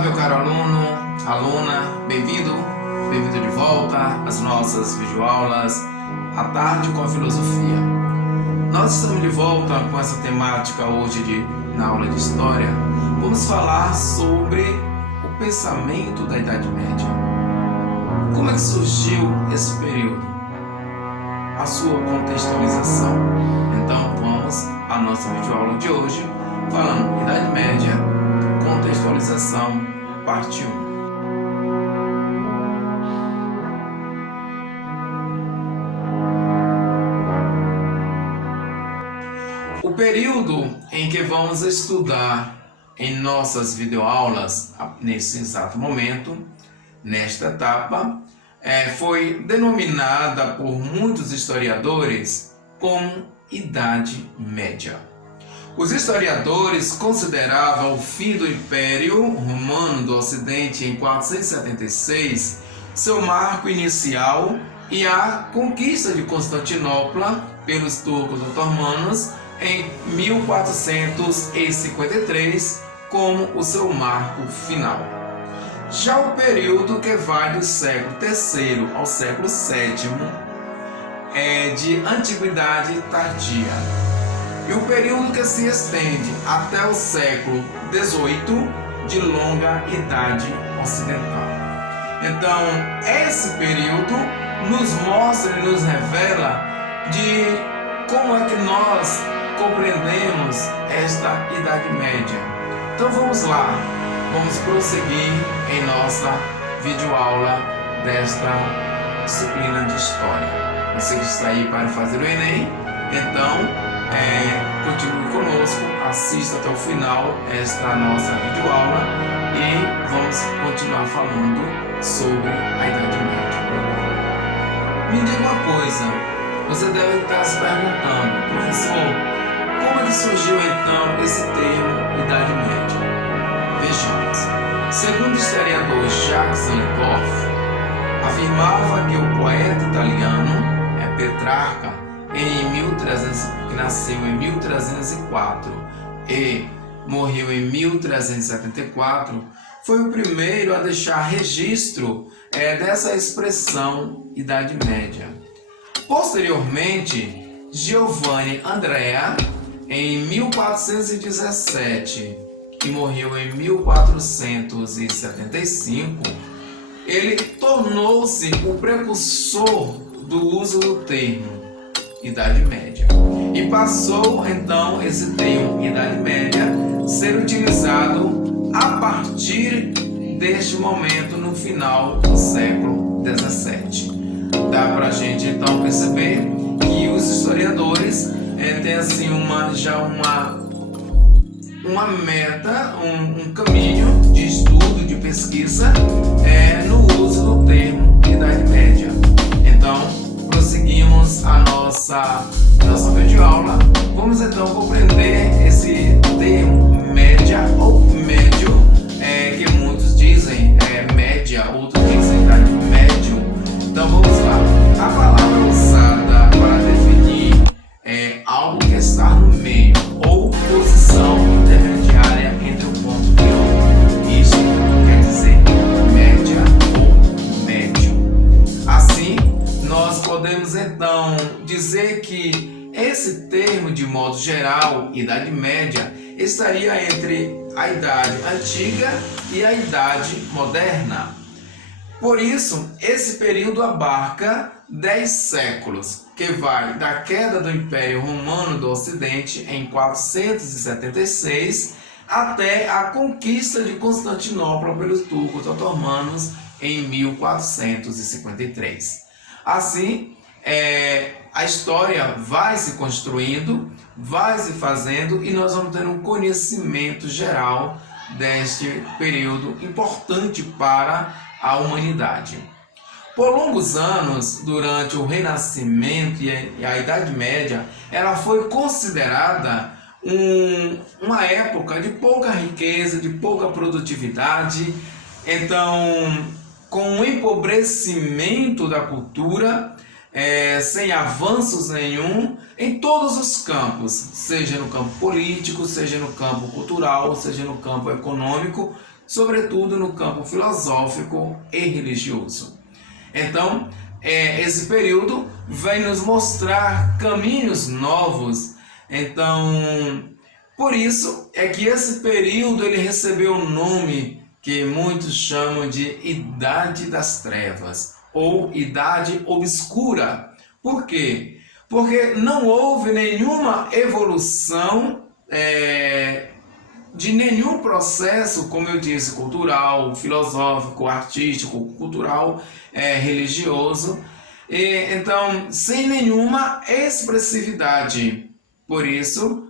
meu caro aluno, aluna, bem-vindo de volta às nossas videoaulas à tarde com a filosofia. Nós estamos de volta com essa temática hoje na aula de História. Vamos falar sobre o pensamento da Idade Média. Como é que surgiu esse período? A sua contextualização. Então vamos à nossa videoaula de hoje, falando Idade Média, contextualização, parte 1. O período em que vamos estudar em nossas videoaulas, nesse exato momento, nesta etapa, foi denominada por muitos historiadores como Idade Média. Os historiadores consideravam o fim do Império Romano do Ocidente em 476 seu marco inicial e a conquista de Constantinopla pelos turcos otomanos em 1453 como o seu marco final. Já o período que vai do século III ao século VII é de Antiguidade Tardia. E o período que se estende até o século XVIII de Longa Idade Ocidental. Então, esse período nos mostra e nos revela de como é que nós compreendemos esta Idade Média. Então vamos lá, vamos prosseguir em nossa videoaula desta disciplina de História. Você que está aí para fazer o Enem, então continue conosco, assista até o final esta nossa videoaula e vamos continuar falando sobre a Idade Média. Me diga uma coisa, você deve estar se perguntando, professor, como é que surgiu então esse termo Idade Média? Vejamos, segundo o historiador Jacques Ancorff, afirmava que o poeta italiano Petrarca, que nasceu em 1304 e morreu em 1374, foi o primeiro a deixar registro dessa expressão Idade Média. Posteriormente, Giovanni Andrea, em 1417 e morreu em 1475, ele tornou-se o precursor do uso do termo Idade Média e passou então esse termo Idade Média ser utilizado a partir deste momento no final do século XVII. Dá para a gente então perceber que os historiadores têm assim uma meta, um caminho de estudo, de pesquisa no uso do termo Idade Média. Então, prosseguimos a nossa videoaula. Vamos então compreender esse termo média ou médio, que muitos dizem média, outros dizem idade médio. Então vamos lá. A palavra usada para definir algo que está no meio ou posição intermediária entre o ponto e o outro. Isso quer dizer média ou médio. Assim, nós podemos então dizer que esse termo, de modo geral, Idade Média, estaria entre a Idade Antiga e a Idade Moderna. Por isso, esse período abarca 10 séculos, que vai da queda do Império Romano do Ocidente em 476 até a conquista de Constantinopla pelos turcos otomanos em 1453. Assim, a história vai se construindo, vai se fazendo e nós vamos ter um conhecimento geral deste período importante para a humanidade. Por longos anos, durante o Renascimento e a Idade Média, ela foi considerada uma época de pouca riqueza, de pouca produtividade. Então, com o empobrecimento da cultura, sem avanços nenhum em todos os campos, seja no campo político, seja no campo cultural, seja no campo econômico, sobretudo no campo filosófico e religioso. Então, esse período vai nos mostrar caminhos novos. Então, por isso é que esse período ele recebeu o nome que muitos chamam de Idade das Trevas ou Idade Obscura. Por quê? Porque não houve nenhuma evolução de nenhum processo, como eu disse, cultural, filosófico, artístico, cultural, religioso, então sem nenhuma expressividade. Por isso,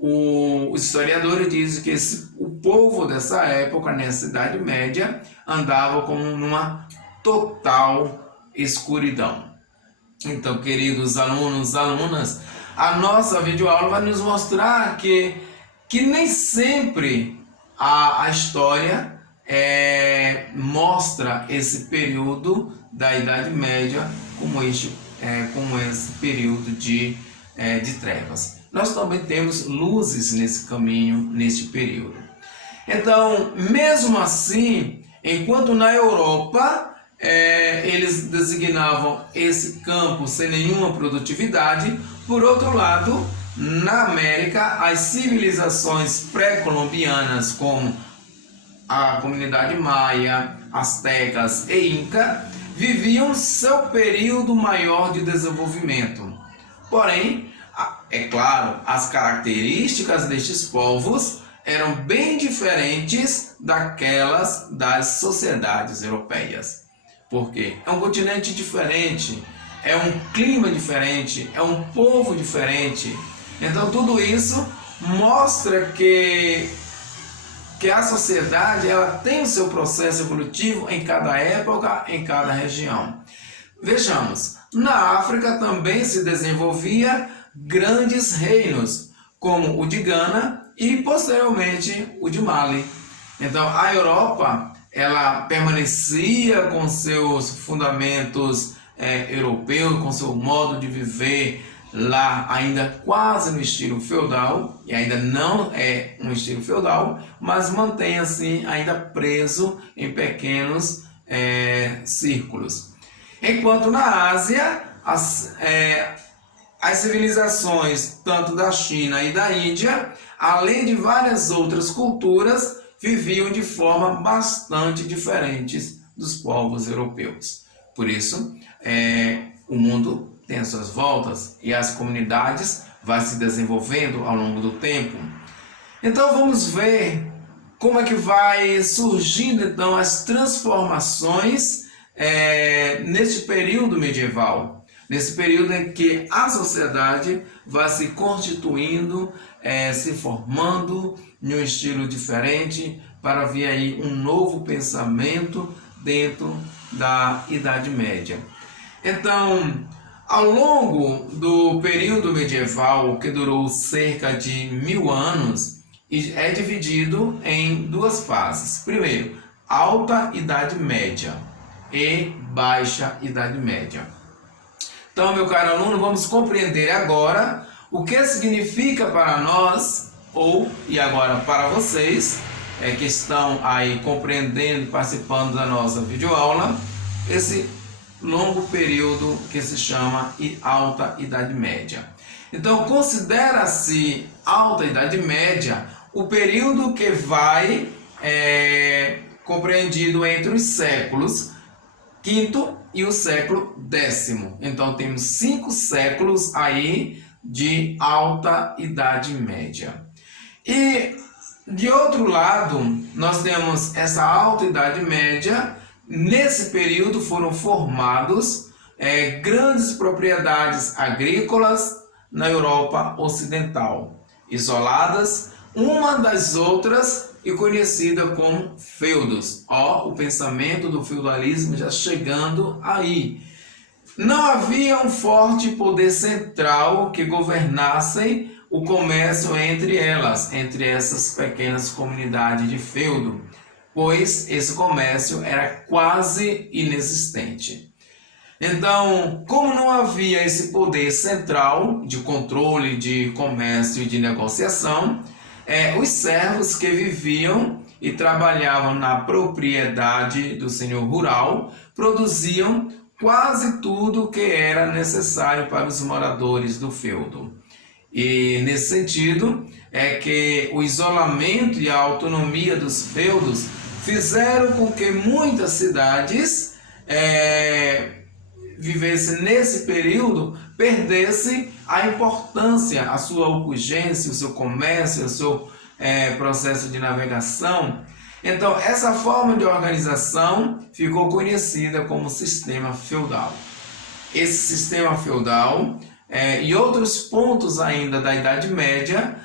os historiadores dizem que o povo dessa época, nessa Idade Média, andava como numa total escuridão. Então, queridos alunos, alunas, a nossa videoaula vai nos mostrar que nem sempre a história mostra esse período da Idade Média como esse período de trevas. Nós também temos luzes nesse caminho, neste período. Então, mesmo assim, enquanto na Europa eles designavam esse campo sem nenhuma produtividade, por outro lado, na América, as civilizações pré-colombianas, como a comunidade maia, astecas e inca, viviam seu período maior de desenvolvimento. Porém, é claro, as características destes povos eram bem diferentes daquelas das sociedades europeias. Porque é um continente diferente, é um clima diferente, é um povo diferente. Então tudo isso mostra que a sociedade ela tem o seu processo evolutivo em cada época, em cada região. Vejamos, na África também se desenvolvia grandes reinos, como o de Gana e posteriormente o de Mali. Então a Europa ela permanecia com seus fundamentos europeus, com seu modo de viver lá ainda quase no estilo feudal, e ainda não é um estilo feudal, mas mantém assim ainda preso em pequenos círculos. Enquanto na Ásia, as civilizações tanto da China e da Índia, além de várias outras culturas, viviam de forma bastante diferentes dos povos europeus. Por isso, o mundo tem as suas voltas e as comunidades vão se desenvolvendo ao longo do tempo. Então vamos ver como é que vai surgindo então as transformações neste período medieval, nesse período em que a sociedade vai se constituindo, se formando em um estilo diferente para vir aí um novo pensamento dentro da Idade Média. Então, ao longo do período medieval, que durou cerca de 1000 anos, é dividido em duas fases. Primeiro, Alta Idade Média e Baixa Idade Média. Então, meu caro aluno, vamos compreender agora o que significa para nós, e agora para vocês, que estão aí compreendendo, participando da nossa videoaula, esse longo período que se chama Alta Idade Média. Então, considera-se Alta Idade Média o período que vai compreendido entre os séculos V e o século X. Então, temos 5 séculos aí de Alta Idade Média. E, de outro lado, nós temos essa Alta Idade Média. Nesse período foram formados grandes propriedades agrícolas na Europa Ocidental, isoladas uma das outras e conhecida como feudos. O pensamento do feudalismo já chegando aí. Não havia um forte poder central que governasse o comércio entre elas, entre essas pequenas comunidades de feudo, pois esse comércio era quase inexistente. Então, como não havia esse poder central de controle de comércio e de negociação, os servos que viviam e trabalhavam na propriedade do senhor rural, produziam quase tudo que era necessário para os moradores do feudo. E nesse sentido é que o isolamento e a autonomia dos feudos fizeram com que muitas cidades vivessem nesse período, perdesse a importância, a sua urgência, o seu comércio, o seu processo de navegação. Então, essa forma de organização ficou conhecida como sistema feudal. Esse sistema feudal e outros pontos ainda da Idade Média,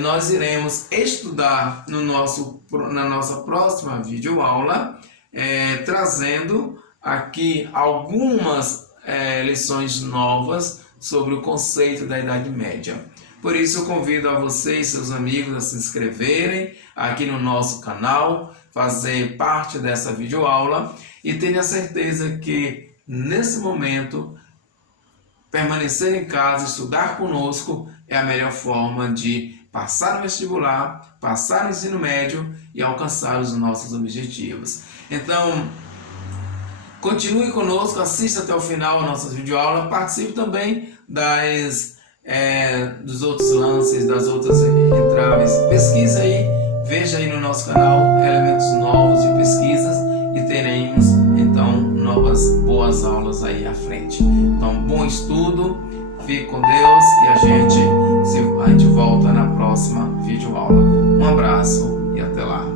nós iremos estudar na nossa próxima videoaula, trazendo aqui algumas lições novas sobre o conceito da Idade Média. Por isso eu convido a vocês, seus amigos, a se inscreverem aqui no nosso canal, fazer parte dessa videoaula e tenha certeza que nesse momento permanecer em casa, estudar conosco é a melhor forma de passar no vestibular, passar no ensino médio e alcançar os nossos objetivos. Então, continue conosco, assista até o final a nossa videoaula, participe também dos outros lances, das outras entraves. Pesquisa aí, veja aí no nosso canal elementos novos de pesquisas e teremos então novas boas aulas aí à frente. Então, bom estudo, fique com Deus e a gente volta na próxima videoaula. Um abraço e até lá.